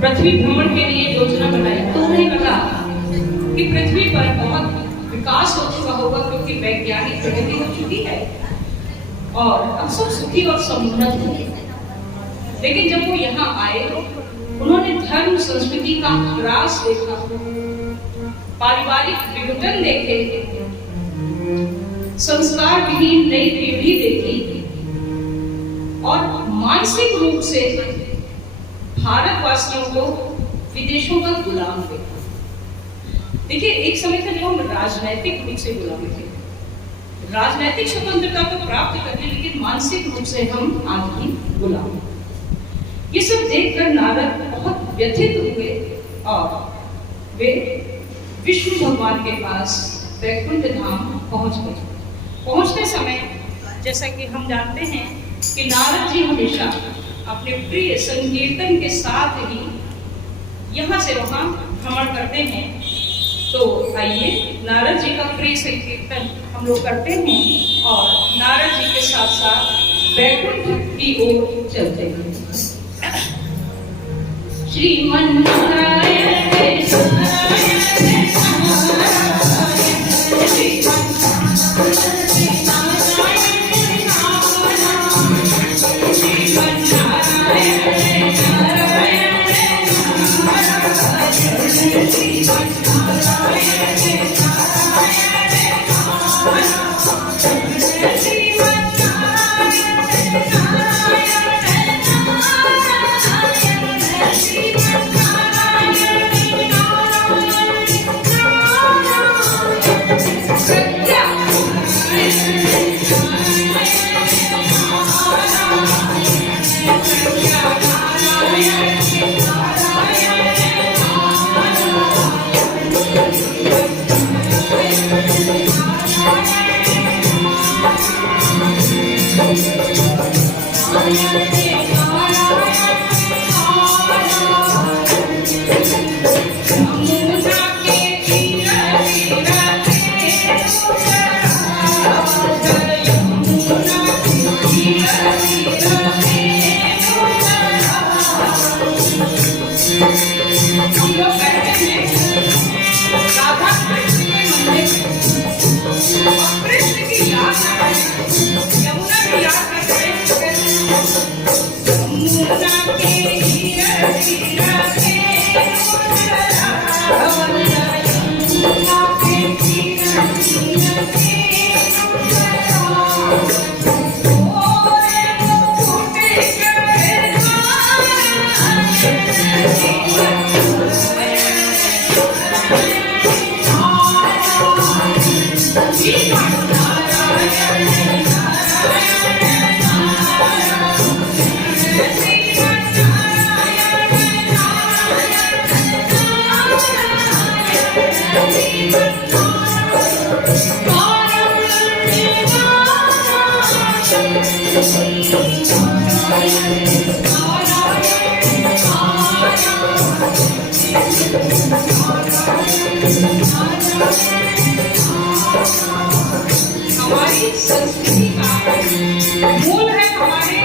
पृथ्वी भ्रमण के लिए योजना बनाई तो उन्हें लगा कि पृथ्वी पर बहुत विकास हो चुका होगा, क्योंकि वैज्ञानिक प्रगति हो चुकी है और अब सब सुखी और समुन्नत होंगे। लेकिन जब वो यहाँ आए, उन्होंने धर्म संस्कृति का ह्रास देखा, पारिवारिक विघटन देखे, संस्कार विहीन नई पीढ़ी देखी और मानसिक रूप से भारतवासियों को विदेशों का गुलाम देखा। देखिए, एक समय था जब हम राजनैतिक रूप से गुलाम थे, राजनैतिक स्वतंत्रता को प्राप्त करने, लेकिन मानसिक रूप से हम आज भी गुलाम। ये सब देखकर नारद बहुत व्यथित हुए और वे विष्णु भगवान के पास वैकुंठ धाम पहुंच गए। पहुंचते समय जैसा कि हम जानते हैं कि नारद जी हमेशा अपने प्रिय संकीर्तन के साथ ही यहाँ से वहाँ भ्रमण करते हैं। तो आइए नारद जी का प्रिय संकीर्तन हम लोग करते हैं और नारद जी के साथ साथ वैकुंठ की ओर चलते हैं। श्रीमन्नारायण हमारी संस्कृति का मूल है हमारे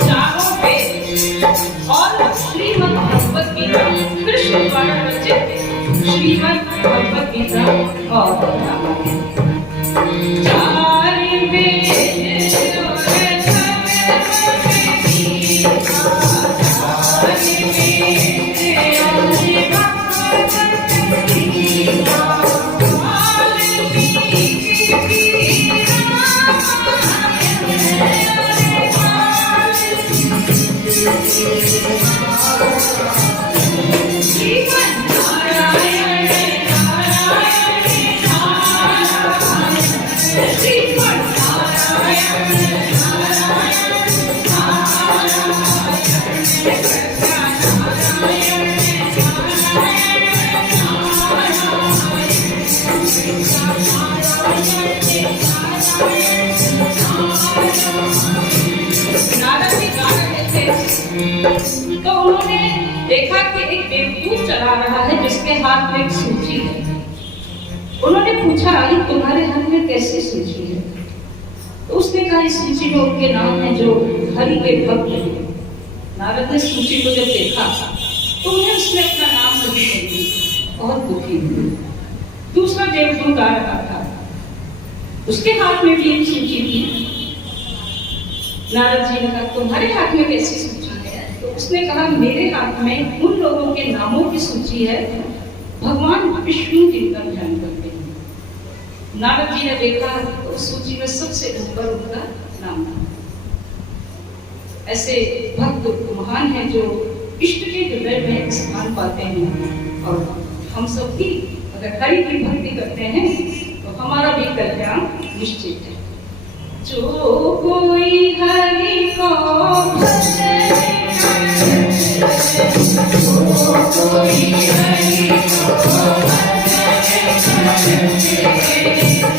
चारों वेद और श्रीमद् भगवत गीता, कृष्ण द्वारा रचित श्रीमद् भगवत गीता और चार वेद तो उन्होंने देखा कि एक देवदूत चला रहा है जिसके हाथ में एक सूची है। उन्होंने पूछा, ये तुम्हारे हाथ में कैसी सूची है? तो उसने कहा, इस सूची में उनके नाम है जो हरि के भक्त हैं। नारद ने सूची को जब देखा तो उन्हें उसने अपना नाम कभी कर दिया, बहुत दुखी हुई। दूसरा देवदूत आ रहा था, उसके हाथ में भी एक सूची थी। नारद जी ने कहा तुम्हारे हाथ में कैसी सूची है? तो उसने कहा मेरे हाथ में उन लोगों के नामों की सूची है भगवान विष्णु जिनका ध्यान करते हैं। नारद जी ने देखा तो उस सूची में सबसे ऊपर उनका नाम था। ऐसे भक्त महान हैं जो इष्ट के हृदय में स्थान पाते हैं, और हम सब भी अगर हरि की भक्ति करते हैं तो हमारा भी कल्याण निश्चित है। जो कोई हरि को भजे, जो कोई हरि को भजे,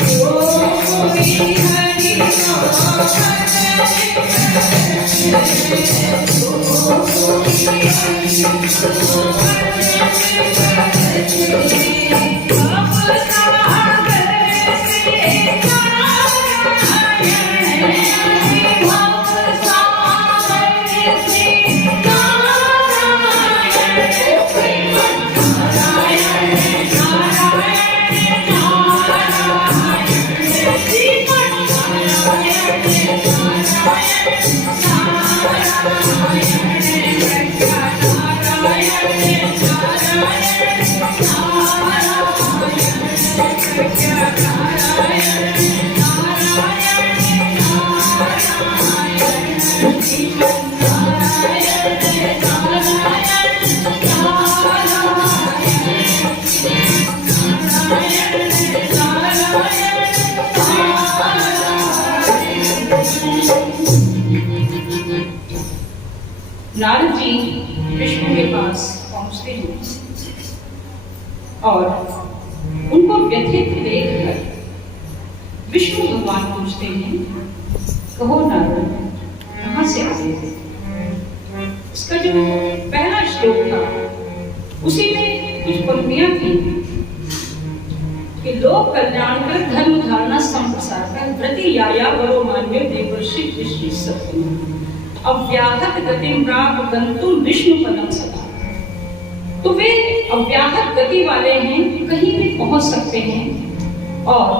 जो कोई हरि को नारद जी विष्णु के पास पहुंचते हैं और उनको व्यथित देखकर विष्णु भगवान पूछते हैं, कहो नारद कहां से आए थे? इसका जो पहला श्लोक था उसी में कुछ पंक्तियां थी कि लोक कल्याण कर धर्म धारणा संप्रसार कर व्रति याया वरो मान्यो देवर्षि दृष्टि सत्य अव्याहत गतिम प्राप गंतुम विष्णु पदम सदा। तो वे अव्याहत गति वाले हैं, कहीं भी पहुंच सकते हैं और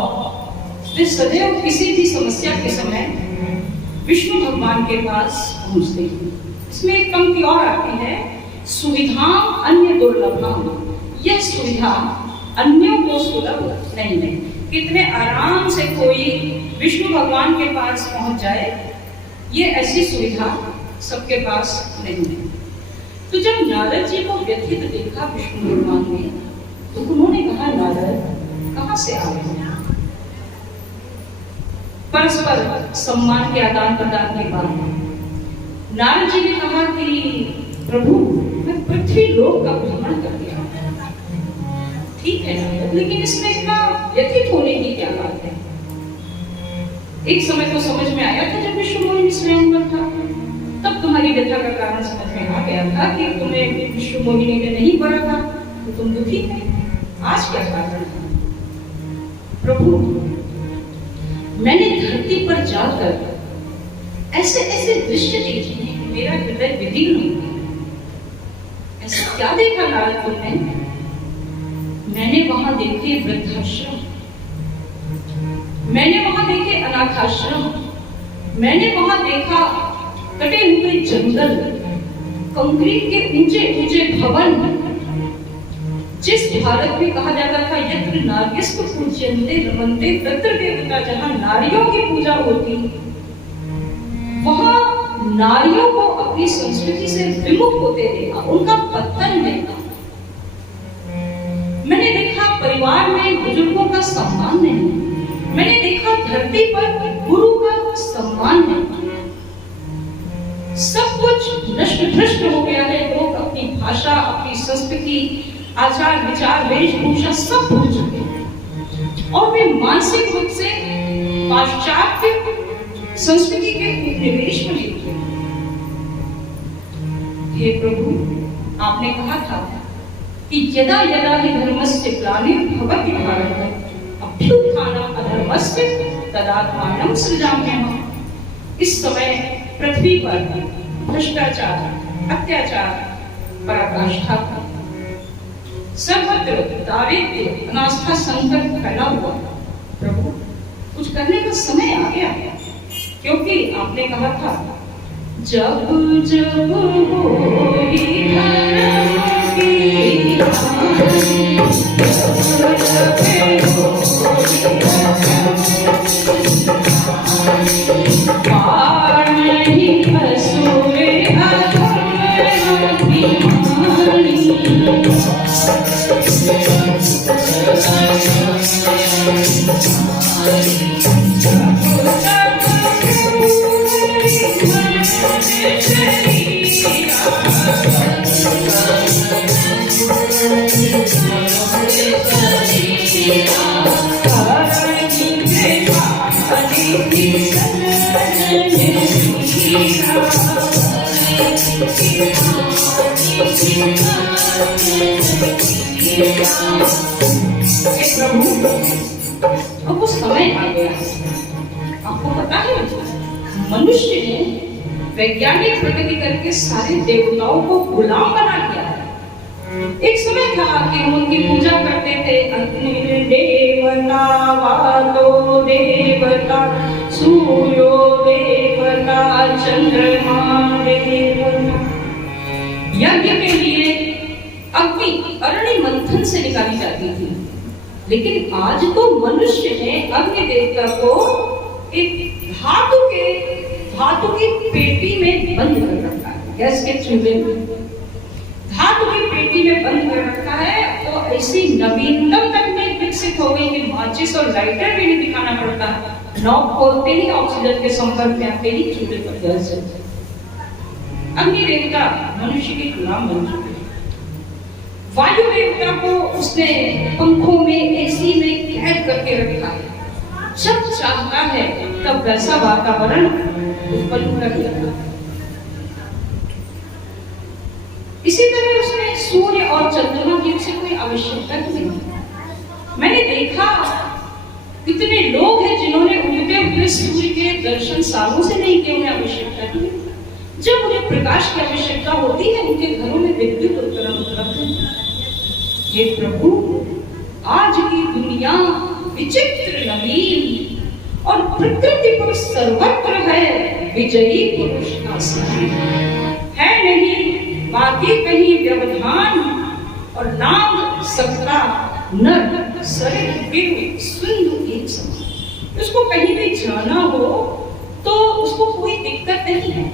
वे सदैव किसी भी समस्या के समय विष्णु भगवान के पास पहुंचते हैं। इसमें एक पंक्ति और आती है, सुविधा अन्य दुर्लभम। यह सुविधा अन्यों को सुलभ नहीं है। कितने आराम से कोई विष्णु भगवान के पास पहुंच जाए, ये ऐसी सुविधा सबके पास नहीं है। तो जब नारद जी को व्यथित देखा विष्णु भगवान ने, तो उन्होंने कहा नारद कहां से आए हैं? परस्पर सम्मान के आदान प्रदान के बाद नारद जी ने कहा कि प्रभु मैं पृथ्वी लोक का भ्रमण कर गया। ठीक है नारद, लेकिन इसमें इतना व्यथित होने की क्या बात है? एक समय तो समझ में आया था जब विष्णु मोहिनी स्वयंवर था, तब तुम्हारी व्यथा का कारण समझ में आ गया था कि तुम्हें विष्णु मोहिनी ने नहीं पढ़ा था तो तुम दुखी थे। आज क्या कारण था? प्रभु मैंने धरती पर जाकर ऐसे ऐसे दृश्य देखे हैं, मेरा हृदय विदीर्ण हो गया। ऐसा क्या देखा नारद तुमने? मैंने वहां देखे वृद्धाश्रम, मैंने वहां देखे अनाथाश्रम, मैंने वहां देखा कटे हुए जंगल, कंक्रीट के ऊंचे ऊंचे भवन। जिस भारत में कहा जाता था यत्र नार्यस्व पूज्यन्ते रमन्ते तत्र देवता, जहां नारियों की पूजा होती, वहां नारियों को अपनी संस्कृति से विमुख होते देखा, उनका पतन देखा। मैंने देखा परिवार में बुजुर्गों का सम्मान नहीं, मैंने देखा धरती पर गुरु का सम्मान नहीं। सब कुछ नष्ट भ्रष्ट हो गया है। लोग अपनी भाषा, अपनी संस्कृति, आचार विचार, वेशभूषा सब भूल चुके हैं और वे मानसिक रूप से पाश्चात्य संस्कृति के उपनिवेश में लिप्त हैं। हे प्रभु आपने कहा था कि यदा यदा हि धर्मस्य ग्लानिर्भवति भारत अभ्युत्थानम् अधर्मस्य तदात्मानं सृजाम्यहम्। इस समय पृथ्वी पर भ्रष्टाचार, अत्याचार, पराकाष्ठा की। सर्वत्र दारिद्र्य अनास्था संकट फैला हुआ। प्रभु कुछ करने का समय आ गया, क्योंकि आपने कहा था जब जब होगी धर्म की पार नहीं असुर अधर्म की प्रभु अब वो समय आ गया। आपको पता है मनुष्य ने वैज्ञानिक प्रगति करके सारे देवताओं को गुलाम बना दिया है। एक समय था कि हम उनकी पूजा करते थे, अग्नि देवता, वातो देवता, सूर्यो देवता, चंद्रमा देवता। यज्ञ के लिए अग्नि अरणि मंथन से निकाली जाती थी, लेकिन आज तो मनुष्य ने अग्नि देवता को एक धातु की पेटी में बंद कर रखा है। गैस के चूल्हे में धातु की पेटी में बंद कर रखा है। तो ऐसी नवीनतम तकनीक विकसित हो गई कि माचिस और लाइटर भी नहीं दिखाना पड़ता, नॉब खोलते ही ऑक्सीजन के संपर्क में आते ही चूल्हे पर गैस जलती है। अग्नि देवता मनुष्य के गुलाम बन चुके हैं। वायु देवता को उसने पंखों में, एसी में कैद करके रखा है। जब चाहता है तब वैसा वातावरण उत्पन्न कर देता है। इसी तरह उसने सूर्य और चंद्रमा की से कोई आवश्यकता नहीं। मैंने देखा कितने लोग हैं जिन्होंने उगते हुए सूर्य के दर्शन सालों से नहीं किए, उन्हें आवश्यकता नहीं। जब उन्हें प्रकाश की आवश्यकता होती है, उनके घरों में विद्युत उपकरण उपलब्ध है। ये प्रभु आज की दुनिया विचित्र, नवीन और प्रकृति पर सर्वत्र है विजयी पुरुष आसन है नहीं बाकी कहीं व्यवधान और नाम सकता नर सरित गिर सिंधु एक समान। उसको कहीं भी जाना हो तो उसको कोई दिक्कत नहीं है।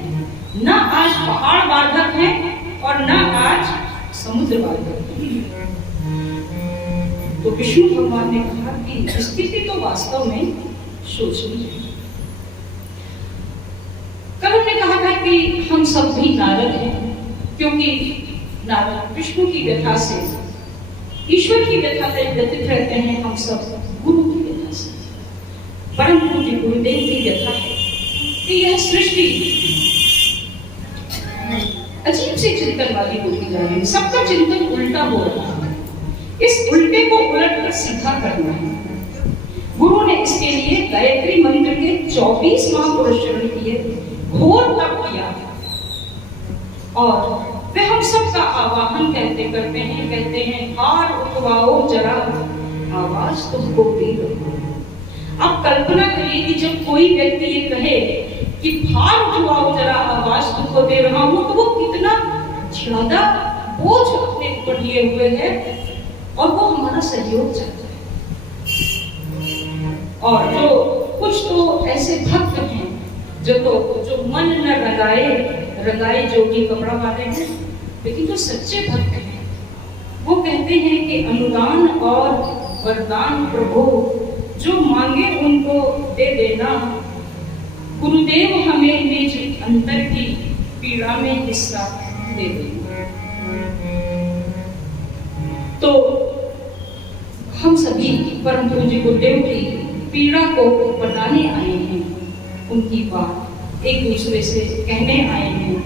ना आज पहाड़ बाधक है और ना आज समुद्र बाधक है। तो विष्णु भगवान ने कहा कि स्थिति तो वास्तव में सोचनी है। कल हमने कहा था कि हम सब भी नारद हैं, क्योंकि नारद विष्णु की व्यथा से, ईश्वर की व्यथा से व्यथित रहते हैं। हम सब गुरु की व्यथा से, परम पूज्य गुरुदेव की व्यथा है कि यह सृष्टि अजीब से चिंतन वाली होती जा रही है। सबका चिंतन उल्टा हो रहा है। इस उल्टे को उलट कर सीधा करना है। गुरु ने इसके लिए गायत्री मंत्र के 24 महापुरुष चरण किए, घोर तप किया और वे हम सब का आवाहन कहते हैं हार उठवाओ जरा आवाज तुमको दे दो। आप कल्पना करिए कि जब कोई व्यक्ति ये कहे कि भार उठवाओ जरा आवाज तुमको दे रहा हूं, तो वो कितना ज्यादा बोझ अपने ऊपर लिए हुए है और वो हमारा सहयोग चाहता है। और जो कुछ तो ऐसे भक्त हैं जो मन न रंगाए जोगी कपड़ा वाले हैं, लेकिन जो सच्चे भक्त हैं वो कहते हैं कि अनुदान और वरदान प्रभु जो मांगे उनको दे देना। गुरुदेव हमें निज अंतर की पीड़ा में हिस्सा दे देना। तो हम सभी परम पूज्य गुरुदेव की पीड़ा को बनाने आए हैं, उनकी बात एक दूसरे से कहने आए हैं।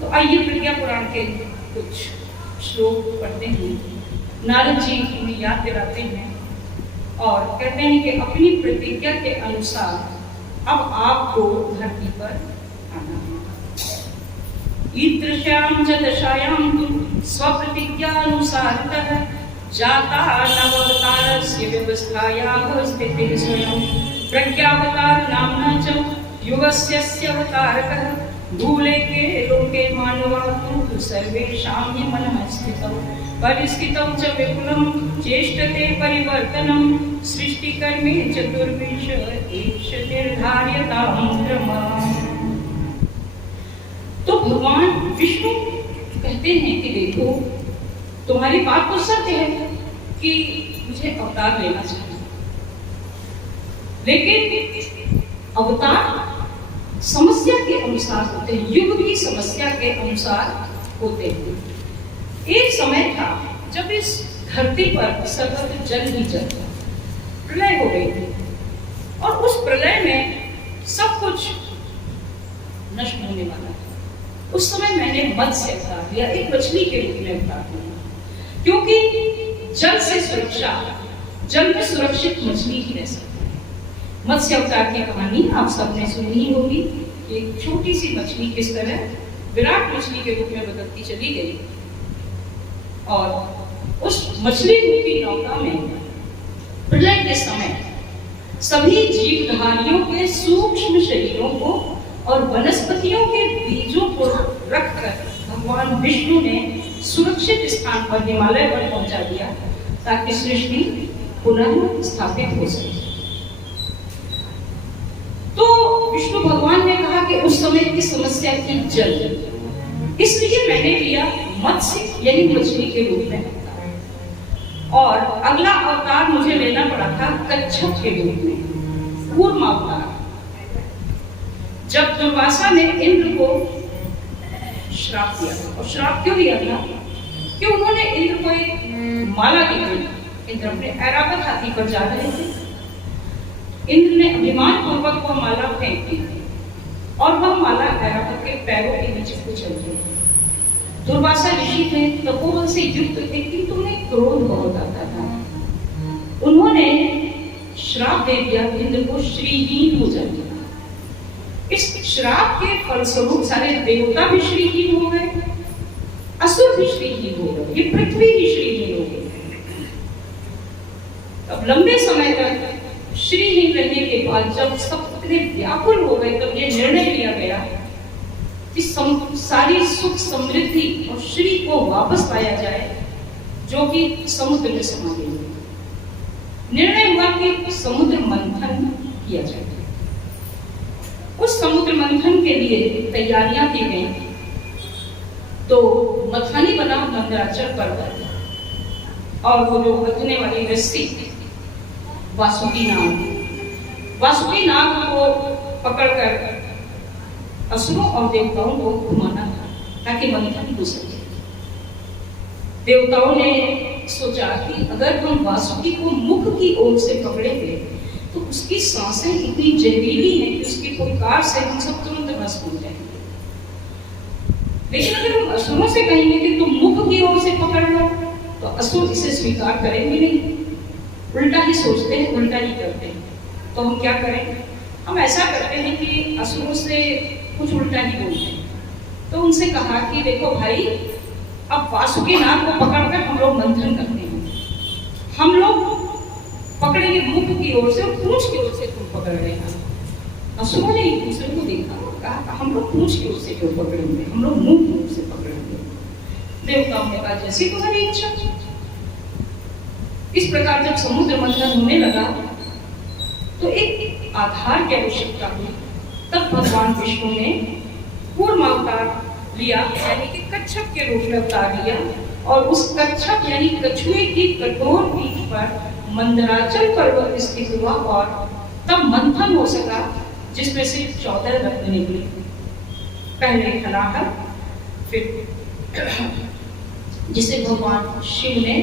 तो आइए प्रज्ञा पुराण के कुछ श्लोक पढ़ते हैं। नारद जी हमें याद दिलाते हैं और कहते हैं कि अपनी प्रतिज्ञा के अनुसार अब आपको धरती पर आना है। ईदृशां च दशायां तु स्वप्रतिज्ञानुसारतः जाता नवावतारस्य व्यवस्थायाः स्थितिः स्वयं प्रज्ञावतार नाम्ना च युगस्य अवतारकः भूले के लोके मानवात्मु सर्वेषां हि मनः स्थितौ परिस्थितौ च विपुलं चेष्टते परिवर्तनं सृष्टिकर्मे चतुर्विंश एष निर्धार्यतां क्रमः। तो भगवान विष्णु कहते हैं कि देखो तुम्हारी बात तो सत्य है कि मुझे अवतार लेना चाहिए, लेकिन अवतार समस्या के अनुसार होते हैं, युग की समस्या के अनुसार होते हैं। एक समय था जब इस धरती पर सर्वत्र जल ही जल था, प्रलय हो गई थी और उस प्रलय में सब कुछ नष्ट होने वाला था। उस समय मैंने मत्स्य अवतार लिया, एक मछली के रूप में अवतार लिया, क्योंकि जल से सुरक्षा, जल में सुरक्षित मछली ही रह सकती है। मत्स्य अवतार की कहानी आप सबने सुनी होगी। एक छोटी सी मछली किस तरह विराट मछली के रूप में बदलती चली गई और उस मछली रूपी नौका में प्रलय के समय सभी जीवधारियों के सूक्ष्म शरीरों को और वनस्पतियों के बीजों को रखकर भगवान विष्णु ने सुरक्षित स्थान पर हिमालय पर पहुंचा दिया ताकि सृष्टि पुनः स्थापित हो सके। तो विष्णु भगवान ने कहा कि उस समय की समस्या थी जल, इसलिए मैंने लिया मत्स्य यानी मछली के रूप में अवतार, और अगला अवतार मुझे लेना पड़ा था कच्छप के रूप में, कूर्म अवतार। जब दुर्वासा ने इंद्र को श्राप दिया, और श्राप क्यों दिया था कि उन्होंने इंद्र को एक माला दी थी। इंद्र अपने ऐरावत हाथी पर जा रहे थे, इंद्र ने अभिमान पूर्वक वह माला फेंक दी और वह माला ऐरावत के पैरों के नीचे कुचल गई। दुर्वासा ऋषि थे, तपोबल से युक्त थे, किंतु उन्हें क्रोध बहुत आता था। उन्होंने श्राप दे दिया, इंद्र को श्रीहीन हो जाए। इस श्राप के फलस्वरूप सारे देवता भी श्रीहीन हो गए, असुर भी श्रीहीन हो गए, ये पृथ्वी भी श्रीहीन हो गई। अब लंबे समय तक श्रीहीन रहने के बाद जब सब इतने व्याकुल हो गए, तब ये निर्णय लिया गया कि सारी सुख समृद्धि और श्री को वापस पाया जाए, जो कि समुद्र में समा गई। निर्णय हुआ कि समुद्र मंथन किया जाए। उस समुद्र मंथन के लिए तैयारियां की गई। तो मथानी बना मंदराचल पर्वत, और वो जो मथने वाली रस्सी वासुकी नाग को पकड़कर असुरों और देवताओं को घुमाना था ताकि मंथन हो सके। देवताओं ने सोचा कि अगर हम वासुकी को मुख की ओर से पकड़ेंगे तो उसकी सांसें इतनी जहरीली हैं कि उसकी फुफकार से हम सब तुरंत भस्म हो जाएंगे। लेकिन अगर हम असुरों से कहेंगे कि तुम मुख की ओर से पकड़ लो, तो असुर इसे स्वीकार करेंगे नहीं, उल्टा ही सोचते हैं, उल्टा ही करते हैं। तो हम क्या करें? हम ऐसा करते हैं कि असुरों से कुछ उल्टा ही बोलते हैं। तो उनसे कहा कि देखो भाई, अब वासुकी नाग को पकड़कर हम लोग मंथन करते हैं। हम लोग पकड़ेंगे मुख की ओर से और पूंछ की ओर से तुम पकड़ रहे हैं। असुरों ने एक दूसरे को देखा, कहा हम लोग पूंछ की ओर से क्यों पकड़ेंगे, हम लोग मुंह की ओर से पकड़ेंगे। देवताओं ने कहा जैसी तुम्हारी इच्छा। इस प्रकार जब समुद्र मंथन होने लगा तो एक आधार की आवश्यकता हुई। तब भगवान विष्णु ने कूर्म अवतार लिया, यानी कि कच्छप के रूप में अवतार लिया, और उस कच्छप यानी कछुए की कठोर पीठ पर मंदराचल पर्वत स्थित हुआ, और तब मंथन हो सका जिसमें से 14 रत्न निकले। पहले हलाहल, फिर जिसे भगवान शिव ने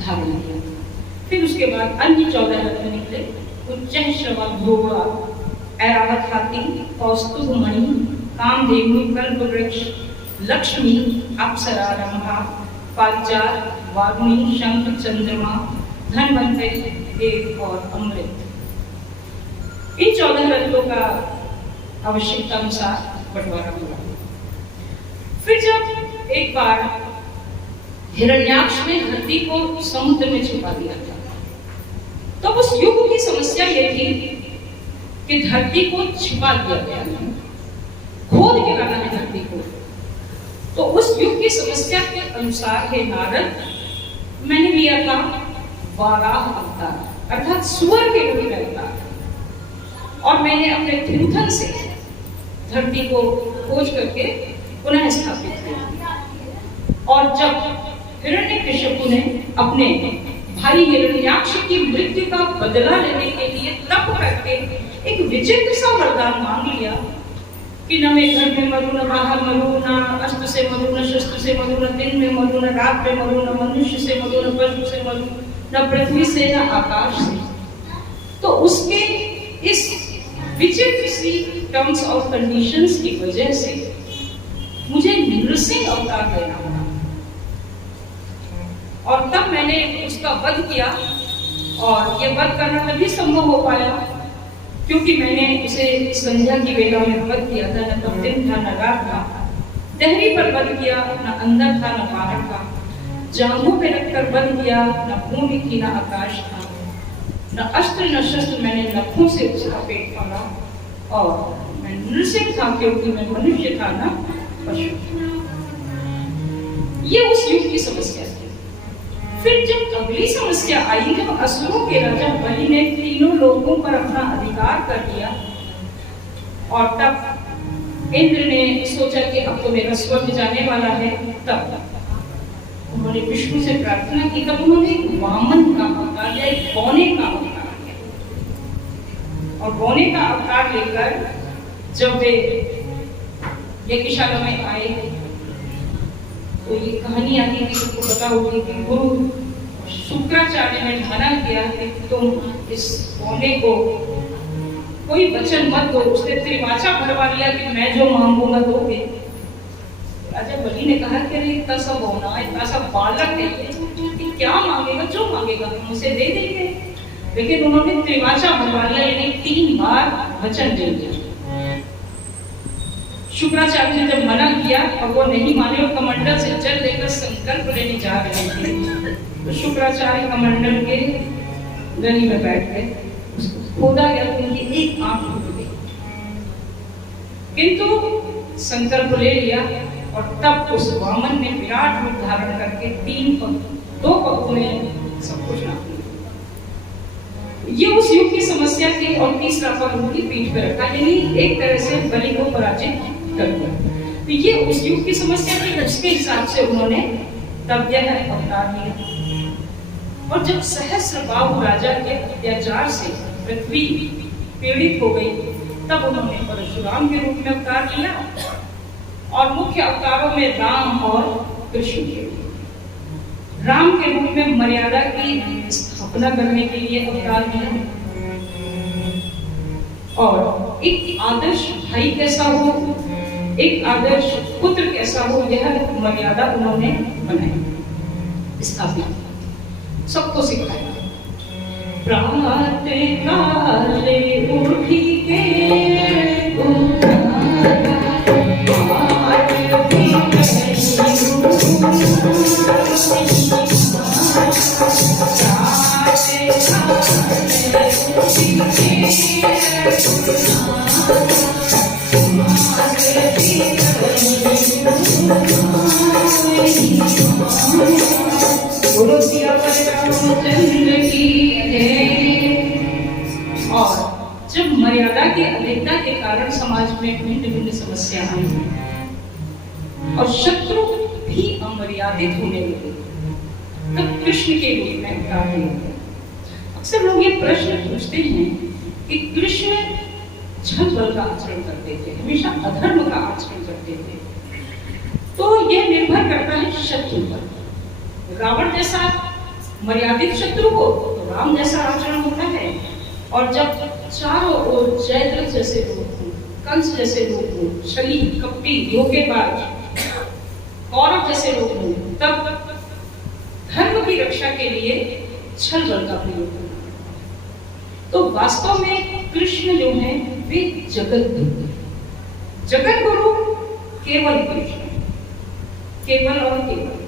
धारण किया, फिर उसके बाद अन्य 14 रत्न निकले। उच्चैः श्रवा, घोड़ा, ऐरावत हाथी, कौस्तुभ मणि, कामधेनु, कल्पवृक्ष, लक्ष्मी, अप्सरा, रंभा, पारिजात, वारुणी, शंख, चंद्रमा, धन्वंतरि, देव और अमृत। इन 14 रत्नों का आवश्यकता अनुसार बंटवारा हुआ। फिर जब एक बार हिरण्याक्ष ने धरती को समुद्र में छुपा दिया था, तो उस युग की समस्या ये थी कि धरती को छुपा दिया गया, खोद के लाना है धरती को। तो उस युग की समस्या के अनुसार हे नारद, मैंने लिया था वाराह अवतार, अर्थात सुअर के रूप में अवतार, और मैंने अपने थूथन से धरती को खोज करके पुनः स्थापित किया। और जब हिरण्यकशिपु ने अपने भाई हिरण्याक्ष की मृत्यु का बदला लेने के लिए तप करके एक विचित्र सा वरदान मांग लिया कि न मैं घर में मरूं, न बाहर मरूं, न अस्त्र से मरूं, न शस्त्र से मरूं, न दिन में मरूं, न रात में मरूं, न मनुष्य से मरूं, न पशु से मरूं, न पृथ्वी से, न आकाश से। तो उसके इस विचित्र सी टर्म्स और कंडीशंस की वजह से मुझे नृसिंह अवतार लेना पड़ा, और तब मैंने उसका वध किया। और ये वध करना तभी संभव हो पाया क्योंकि मैंने उसे संध्या की वेला में वध किया था। न तब दिन था, न रात था, दहरी पर वध किया, न अंदर था, न बाहर था, जांघों पे रखकर वध किया, न भूमि थी, न आकाश था, न अस्त्र न शस्त्र, मैंने नखों से उसका पेट फाड़ा। और मैं नृसिंह था क्योंकि मैं मनुष्य था, न पशु। ये उस युग की समस्या थी। फिर जब अगली समस्या आई, जब असुरों के राजा बलि ने तीनों लोगों पर अपना अधिकार कर दिया, और तब इंद्र ने सोचा कि अब तो मेरा स्वर्ग जाने वाला है, तब उन्होंने विष्णु से प्रार्थना की। तब उन्होंने वामन का अवतार लिया, एक बौने का अवतार लिया। और बौने का अवतार लेकर जब वे यज्ञशाला में आए, तो ये कहानी आती थी, सबको पता होगी कि गुरु शुक्राचार्य ने मना किया कि तुम इस बौने को कोई वचन मत दो। उसने त्रिवाचा भरवा लिया कि मैं जो मांगूंगा दोगे। राजा बलि ने कहा कि अरे इतना सा बौना, इतना सा बालक है, क्या मांगेगा, जो मांगेगा हम उसे दे देंगे। लेकिन उन्होंने त्रिवाचा भरवा लिया, यानी 3 बार वचन दे दिया। शुक्राचार्य ने जब मना किया और वो नहीं माने और कमंडल से जल लेकर संकल्प लेने जा रहे थे, तो शुक्राचार्य कमंडल के गली में बैठ गए। खोदा गया तो उनकी एक आंख टूट गई, किंतु संकल्प ले लिया। और तब उस वामन ने विराट रूप धारण करके 2 पगों में सब कुछ नाप लिया। ये उस युग की समस्या थी। और तीसरा पग उनकी पीठ पर रखा, यानी एक तरह से बलि को पराजित कर दिया। तो ये उस युग की समस्या थी, उसके हिसाब से उन्होंने तब यह अवतार लिया। और जब सहस्रबाहु राजा के अत्याचार से पृथ्वी पीड़ित हो गई, तब उन्होंने परशुराम के रूप में अवतार लिया। और मुख्य अवतारों में राम और कृष्ण के रूप। राम के रूप में मर्यादा की स्थापना करने के लिए अवतार लिया, और एक आदर्श भाई कैसा हो, एक आदर्श पुत्र कैसा हो, यह मर्यादा उन्होंने बनाई, स्थापित, सबको सिखाया। प्रातः काले उठी के और जब मर्यादा की अधिकता के कारण समाज में भिन्न समस्या आई और शत्रु भी अमर्यादित होने लगे, तब कृष्ण के रूप में अवतार लिया। अक्सर लोग ये प्रश्न पूछते हैं कि कृष्ण छल बल का आचरण करते थे, हमेशा अधर्म का आचरण करते थे। तो यह निर्भर करता है शत्रु पर। रावण जैसा मर्यादित शत्रु हो तो राम जैसा आचरण होता है। और जब चारों ओर जयद्रथ जैसे लोग हों, कंस जैसे लोग हों, छली, कपटी, धोखेबाज, कौरव जैसे लोग हों, तब धर्म की रक्षा के लिए छल बल का प्रयोग करना। तो वास्तव में कृष्ण जो है वे जगत गुरु केवल कृष्ण। केवल और केवल।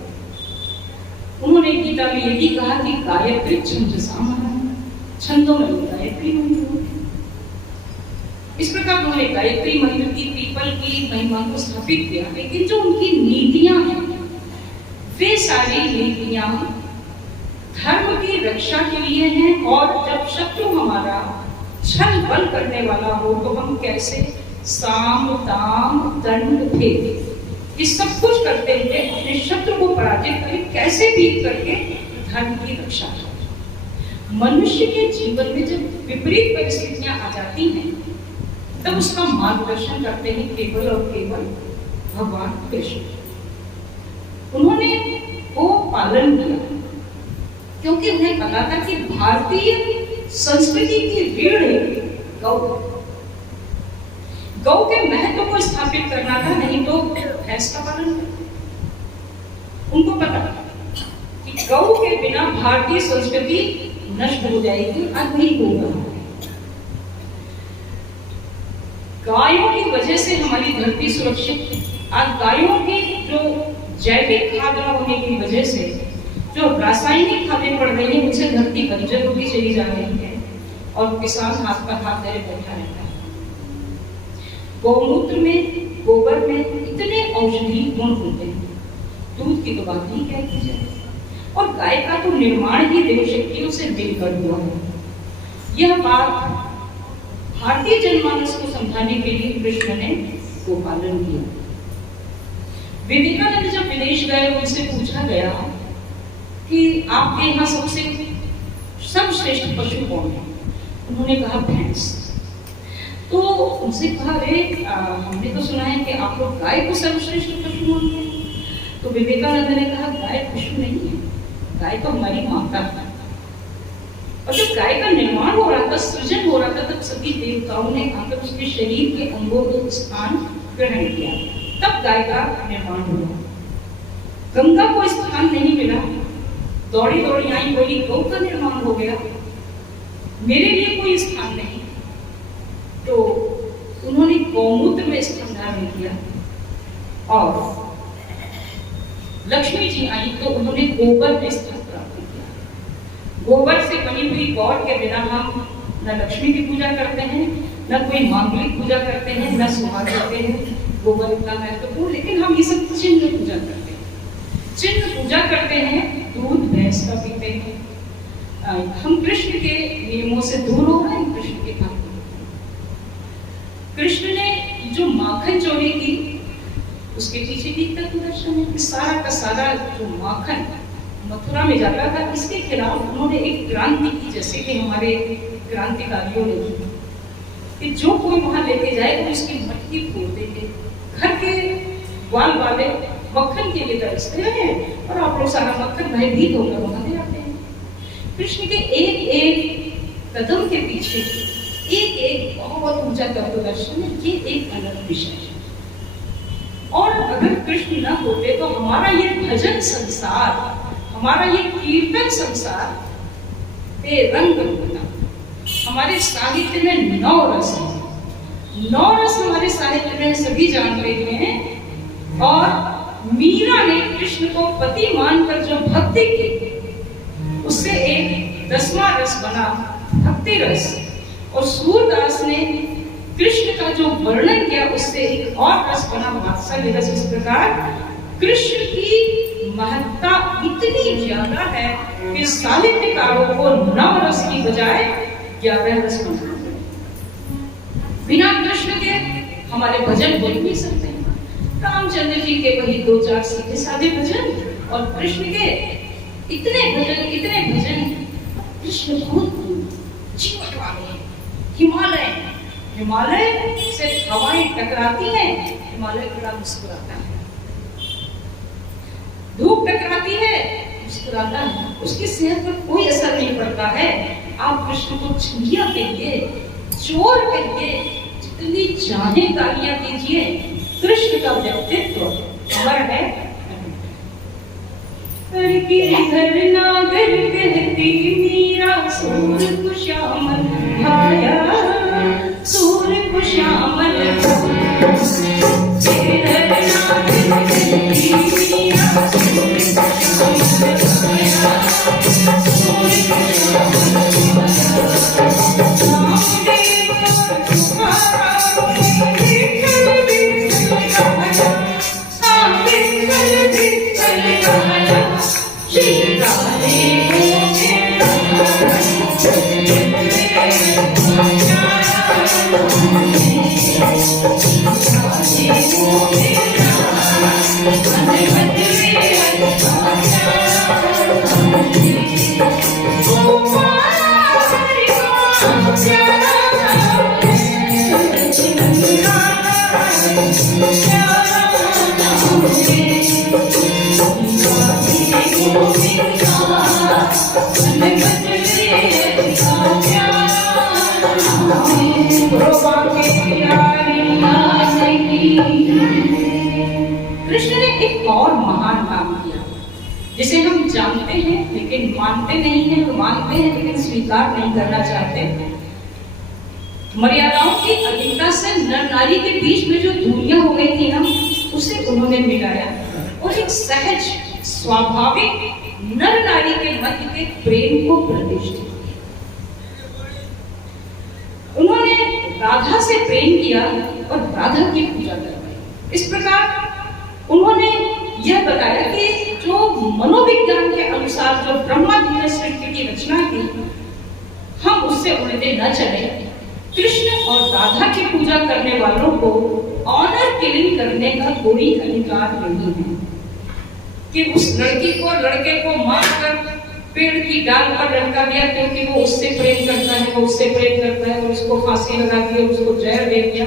उन्होंने गीता में ये भी कहा कि गायत्री छंद सामान्य, छंदों में गायत्री मंत्र। इस प्रकार उन्होंने गायत्री मंत्र की, पीपल की महिमा को स्थापित किया। लेकिन जो उनकी नीतियां हैं, वे सारी नीतियां धर्म की रक्षा के लिए हैं। और जब शत्रु हमारा छल बल करने वाला हो तो हम कैसे साम दाम दंड भेद ये सब कुछ करते हुए अपने शत्रु को पराजित करें, कैसे बीत करके धर्म की रक्षा करें। मनुष्य के जीवन में जब विपरीत परिस्थितियां आ जाती हैं तब उसका मार्गदर्शन करते हैं केवल और केवल भगवान कृष्ण। उन्होंने वो पालन किया क्योंकि उन्हें पता था कि भारतीय संस्कृति की रीढ़ गौ, गौ के महत्व को स्थापित करना था, नहीं तो भैंस का पालन। उनको पता कि गौ के बिना भारतीय संस्कृति नष्ट हो जाएगी, अधूरी होगा। गायों की वजह से हमारी धरती सुरक्षित। आज गायों की जो जैविक खाद होने की वजह से जो रासायनिक खादें पड़ रही है, उनसे धरती बंजर होती चली जा रही है और किसान हाथ पर हाथ धरे बैठा रहता है। गौमूत्र में, गोबर में इतने औषधीय गुण होते हैं, दूध की तो बात नहीं कह दी जाए। और गाय का तो निर्माण ही देव शक्तियों से मिलकर हुआ है। यह बात भारतीय जनमानस को समझाने के लिए कृष्ण ने गोपालन किया। विवेकानंद जब विदेश गए, उनसे पूछा गया कि आपके यहाँ सबसे सर्वश्रेष्ठ पशु कौन है? उन्होंने कहा भैंस। तो उनसे कहा, अरे हमने तो सुना है कि आप लोग गाय को सर्वश्रेष्ठ पशु मानते हैं। तो विवेकानंद ने कहा, गाय पशु नहीं है, गाय तो हमारी माता है। और जब गाय का निर्माण हो रहा था, सृजन हो रहा था, तब सभी देवताओं ने आकर उसके शरीर के अंगों को स्थान ग्रहण किया, तब गाय का निर्माण हुआ। गंगा को स्थान नहीं मिला, दौड़ी दौड़ी आई, बोली गौ का निर्माण हो गया, मेरे लिए कोई स्थान नहीं। तो उन्होंने गौमूत्र में स्थान धारण किया। और लक्ष्मी जी आई तो उन्होंने गोबर में स्थान प्राप्त किया। गोबर से बनी हुई गौ के बिना हम न लक्ष्मी की पूजा करते हैं, न कोई मांगलिक पूजा करते हैं, न सुहाग करते हैं। गोबर इतना महत्वपूर्ण, लेकिन हम ये सब चिन्ह पूजा करते हैं। चिन्ह पूजा करते हैं, दूध भैंस का पीते हैं। हम कृष्ण के नियमों से दूर हो रहे हैं, कृष्ण के काम। कृष्ण ने जो माखन चोरी की, उसके पीछे भी तत्व दर्शन है। सारा का सारा जो माखन मथुरा में जाता था, इसके खिलाफ उन्होंने एक क्रांति की, जैसे कि हमारे क्रांतिकारियों ने की कि जो कोई वहां लेके जाए तो उसकी मटकी फोड़ देंगे। घर के ग्वाल वाले मक्खन के लिए तरसते हैं और आप लोग सारा मक्खन भयभीत होकर वहां ले आते हैं। कृष्ण के एक एक कदम के पीछे एक एक बहुत ऊंचा तत्व दर्शन है। ये एक अलग विषय है। और अगर कृष्ण न होते तो हमारा ये भजन संसार, हमारा ये कीर्तन संसार बेरंग होता। हमारे साहित्य में 9 रस है। 9 रस हमारे साहित्य में सभी जान रहे हैं। और मीरा ने कृष्ण को पति मानकर जो भक्ति की, उससे एक 10वां रस बना भक्ति रस। और सूरदास ने कृष्ण का जो वर्णन किया, उससे एक और रस बना वात्सल्य रस। इस प्रकार कृष्ण की महत्ता इतनी ज्यादा है कि साहित्यकारों को 9 रस की बजाय 11 रस बना। बिना कृष्ण के हमारे भजन बोल नहीं सकते। रामचंद्र जी के वही 2-4 सीधे साधे भजन, और कृष्ण के इतने भजन। कृष्ण बहुत जीवट वाले हैं। हिमालय से हवाएं टकराती हैं, हिमालय बड़ा मुस्कुराता है। धूप टकराती है, मुस्कुराता है। उसकी सेहत पर कोई असर नहीं पड़ता है। आप कृष्ण को छुइया कहिए, चोर कहिए, जितनी चाहे गालियां दीजिए, कृष्ण का व्यक्तित्व अमर है। गिरधर नागर कहती मीरा, सूर को श्यामल भाया, सूर को श्यामल गिरधर नागर कहती मीरा। कृष्ण ने एक और महान काम किया जिसे हम जानते हैं लेकिन मानते नहीं हैं, और मानते हैं लेकिन स्वीकार नहीं करना चाहते। मर्यादाओं की अधिकता से नर नारी के बीच में जो दूरियां हो गई थी ना, उसे उन्होंने मिलाया और एक सहज स्वाभाविक नर नारी के मध्य के प्रेम को प्रतिष्ठित किया। उन्होंने राधा से प्रेम किया और राधा की पूजा करवाई। इस प्रकार उन्होंने यह बताया कि जो मनोविज्ञान के अनुसार जो ब्रह्मा जी ने सृष्टि की रचना की, हम उससे उल्टे न चले। कृष्ण और राधा की पूजा करने वालों को ऑनर किलिंग करने का कोई अधिकार नहीं है कि उस लड़की को लड़के को मारकर पेड़ की डाल पर लटका दिया क्योंकि वो उससे प्रेम करता है, वो उससे प्रेम करता है, और उसको फांसी लगा दी और उसको जहर दे दिया।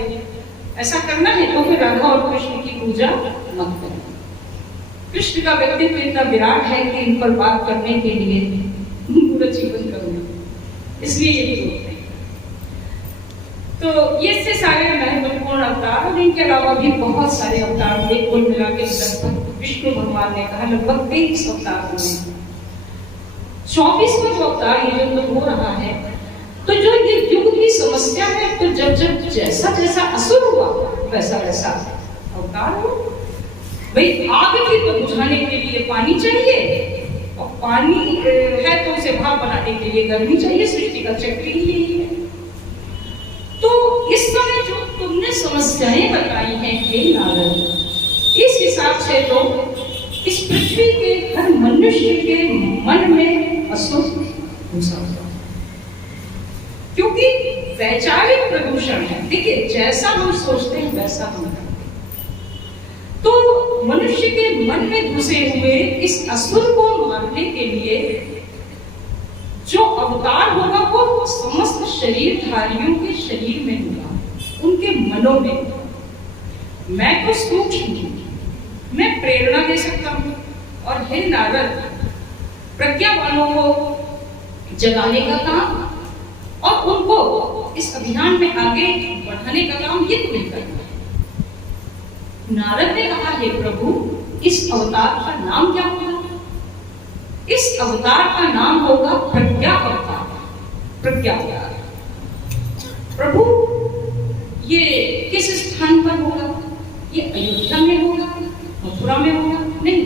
ऐसा करना है तो फिर राधा और कृष्ण की पूजा मत करें। कृष्ण का व्यक्तित्व इतना विराट है कि इन पर बात करने के लिए पूरा जीवन करूंगा, इसलिए यही बोलते हैं। तो ये से सारे महत्वपूर्ण अवतार और इनके अलावा भी बहुत सारे अवतार थे। कुल मिला के लगभग विष्णु भगवान ने कहा लगभग 23 अवतार हुए। 24वां जो अवतार ये जो हो रहा है, तो जो ये युग की समस्या है, तो जब जब जैसा जैसा असुर हुआ वैसा वैसा अवतार हो। भाई आग की तो बुझाने के लिए पानी चाहिए, और पानी है तो उसे भाप बनाने के लिए गर्मी चाहिए। सृष्टि का चक्र ही यही है। तो इस समय जो तुमने समस्याएं बताई हैं हे नारद, इस हिसाब से तो इस पृथ्वी के हर मनुष्य के मन में असुर घुसा हुआ, क्योंकि वैचारिक प्रदूषण है। देखिए जैसा हम सोचते हैं वैसा हम करते हैं। तो मनुष्य के मन में घुसे हुए इस असुर को मारने के लिए जो अवतार होगा वो समस्त शरीरधारियों के शरीर में होगा, उनके मनों में। मैं तो सूक्ष्म हूं, मैं प्रेरणा दे सकता हूं, और हे नारद प्रज्ञा वालों को जगाने का काम और उनको इस अभियान में आगे बढ़ाने का काम ये तुम्हें करना है। नारद ने कहा हे प्रभु, इस अवतार का नाम क्या होगा? इस अवतार का नाम होगा प्रज्ञा अवतार। प्रज्ञा अवतार प्रभु ये किस स्थान पर होगा? ये अयोध्या में होगा, मथुरा में होगा? नहीं,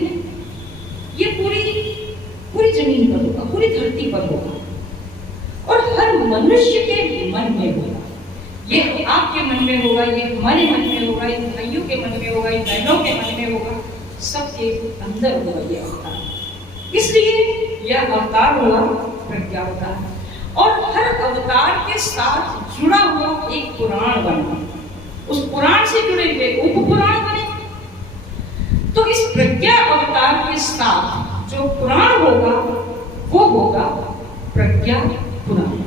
ये पूरी जमीन पर होगा, पूरी धरती पर होगा, और हर मनुष्य के मन में होगा। ये आपके मन में होगा, ये हमारे मन में होगा, ये भाइयों के मन में होगा, ये बहनों के मन में होगा, सबके अंदर होगा ये अवतार। इसलिए यह अवतार हुआ प्रज्ञा अवतार। और हर अवतार के साथ जुड़ा हुआ एक पुराण बना, उस पुराण से जुड़े हुए उप पुराण बने। तो इस प्रज्ञा अवतार के साथ जो पुराण होगा वो होगा प्रज्ञा पुराण।